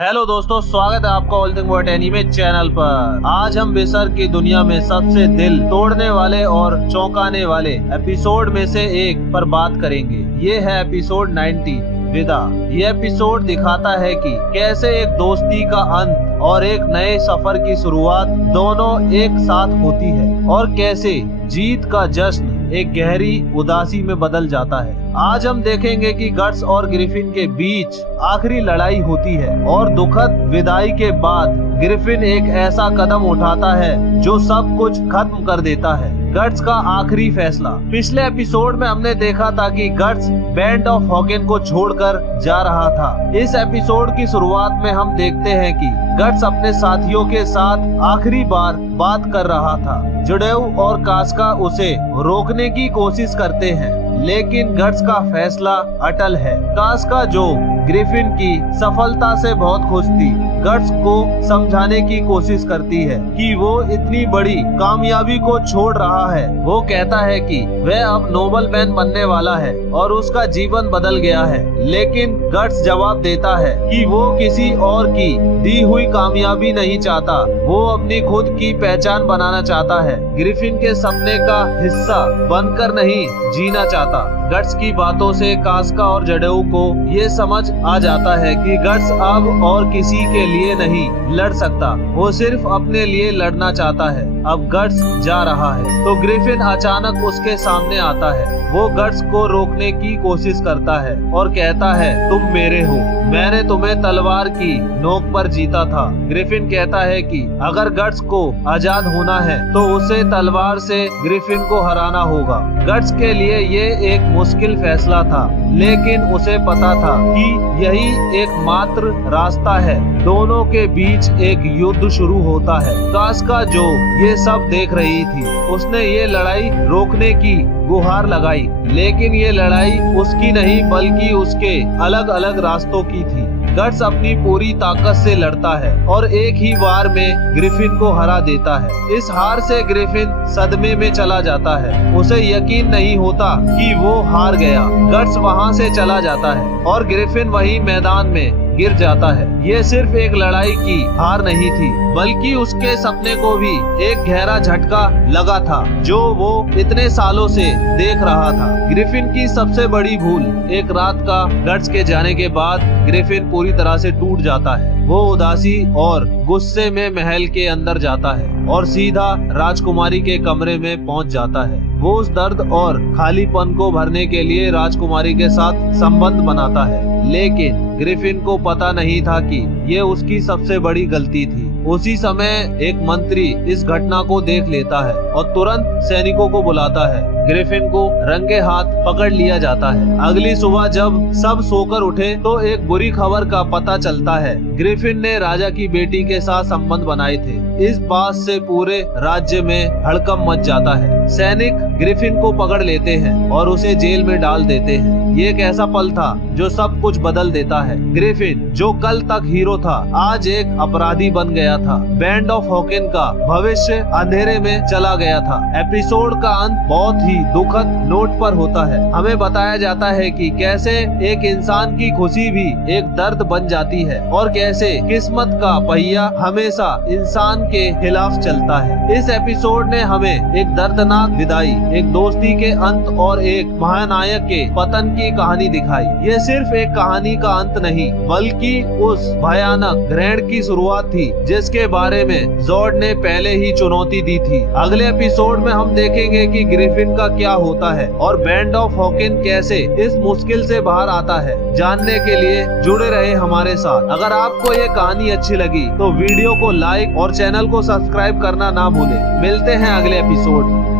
Hello दोस्तों, स्वागत है आपका all thing about anime channel पर। आज हम बेसर की दुनिया में सबसे दिल तोड़ने वाले और चौंकाने वाले एपिसोड में से एक पर बात करेंगे। ये है एपिसोड 90 विदा। ये एपिसोड दिखाता है कि कैसे एक दोस्ती का अंत और एक नए सफर की शुरुआत दोनों एक साथ होती है और कैसे जीत का जश्न एक गहरी उदासी में बदल जाता है। आज हम देखेंगे कि गट्स और ग्रिफिन के बीच आखिरी लड़ाई होती है और दुखद विदाई के बाद ग्रिफिन एक ऐसा कदम उठाता है जो सब कुछ खत्म कर देता है। गट्स का आखिरी फैसला। पिछले एपिसोड में हमने देखा था कि गट्स बैंड ऑफ हॉकेन को छोड़कर जा रहा था। इस एपिसोड की शुरुआत में हम देखते हैं कि गट्स अपने साथियों के साथ आखिरी बार बात कर रहा था। जुडेव और कास्का उसे रोकने की कोशिश करते हैं, लेकिन गट्स का फैसला अटल है। कास्का जो ग्रिफिन की सफलता से बहुत खुश थी, गट्स को समझाने की कोशिश करती है कि वो इतनी बड़ी कामयाबी को छोड़ रहा है। वो कहता है कि वह अब नोबल मैन बनने वाला है और उसका जीवन बदल गया है, लेकिन गट्स जवाब देता है कि वो किसी और की दी हुई कामयाबी नहीं चाहता, वो अपनी खुद की पहचान बनाना चाहता है। ग्रिफिन के सपने का हिस्सा बनकर नहीं जीना चाहता। गट्स की बातों से कास्का और जडेऊ को ये समझ आ जाता है कि गट्स अब और किसी के लिए नहीं लड़ सकता, वो सिर्फ अपने लिए लड़ना चाहता है। अब गट्स जा रहा है तो ग्रिफिन अचानक उसके सामने आता है। वो गट्स को रोकने की कोशिश करता है और कहता है, तुम मेरे हो, मैंने तुम्हें तलवार की नोक पर जीता था। ग्रिफिन कहता है कि अगर गट्स को आजाद होना है तो उसे तलवार से ग्रिफिन को हराना होगा। गट्स के लिए ये एक मुश्किल फैसला था, लेकिन उसे पता था कि यही एकमात्र रास्ता है। दोनों के बीच एक युद्ध शुरू होता है। कास्का जो ये सब देख रही थी, उसने ये लड़ाई रोकने की गुहार लगाई, लेकिन ये लड़ाई उसकी नहीं बल्कि उसके अलग अलग रास्तों की थी। गट्स अपनी पूरी ताकत से लड़ता है और एक ही बार में ग्रिफिन को हरा देता है। इस हार से ग्रिफिन सदमे में चला जाता है। उसे यकीन नहीं होता कि वो हार गया। गट्स वहाँ से चला जाता है और ग्रिफिन वही मैदान में गिर जाता है। ये सिर्फ एक लड़ाई की हार नहीं थी, बल्कि उसके सपने को भी एक गहरा झटका लगा था जो वो इतने सालों से देख रहा था। ग्रिफिन की सबसे बड़ी भूल एक रात का गट्स के जाने के बाद ग्रिफिन पूरी तरह से टूट जाता है। वो उदासी और गुस्से में महल के अंदर जाता है और सीधा राजकुमारी के कमरे में पहुंच जाता है। वो उस दर्द और खालीपन को भरने के लिए राजकुमारी के साथ संबंध बनाता है, लेकिन ग्रिफिन को पता नहीं था कि ये उसकी सबसे बड़ी गलती थी। उसी समय एक मंत्री इस घटना को देख लेता है और तुरंत सैनिकों को बुलाता है। ग्रिफिन को रंगे हाथ पकड़ लिया जाता है। अगली सुबह जब सब सोकर उठे तो एक बुरी खबर का पता चलता है। ग्रिफिन ने राजा की बेटी के साथ संबंध बनाए थे। इस बात से पूरे राज्य में हड़कंप मच जाता है। सैनिक ग्रिफिन को पकड़ लेते हैं और उसे जेल में डाल देते हैं। ये एक ऐसा पल था जो सब कुछ बदल देता है। ग्रिफिन जो कल तक हीरो था, आज एक अपराधी बन गया था। बैंड ऑफ हॉकेन का भविष्य अंधेरे में चला गया था। एपिसोड का अंत बहुत ही दुखद नोट पर होता है। हमें बताया जाता है कि कैसे एक इंसान की खुशी भी एक दर्द बन जाती है और कैसे किस्मत का पहिया हमेशा इंसान के खिलाफ चलता है। इस एपिसोड ने हमें एक दर्दनाक विदाई, एक दोस्ती के अंत और एक महानायक के पतन की कहानी दिखाई। ये सिर्फ एक कहानी का अंत नहीं, बल्कि उस भयानक ग्रहण की शुरुआत थी जिसके बारे में जॉर्ड ने पहले ही चुनौती दी थी। अगले एपिसोड में हम देखेंगे कि ग्रिफिन का क्या होता है और बैंड ऑफ हॉकेन कैसे इस मुश्किल से बाहर आता है। जानने के लिए जुड़े रहे हमारे साथ। अगर आपको ये कहानी अच्छी लगी तो वीडियो को लाइक और चैनल को सब्सक्राइब करना ना भूलें। मिलते हैं अगले एपिसोड में।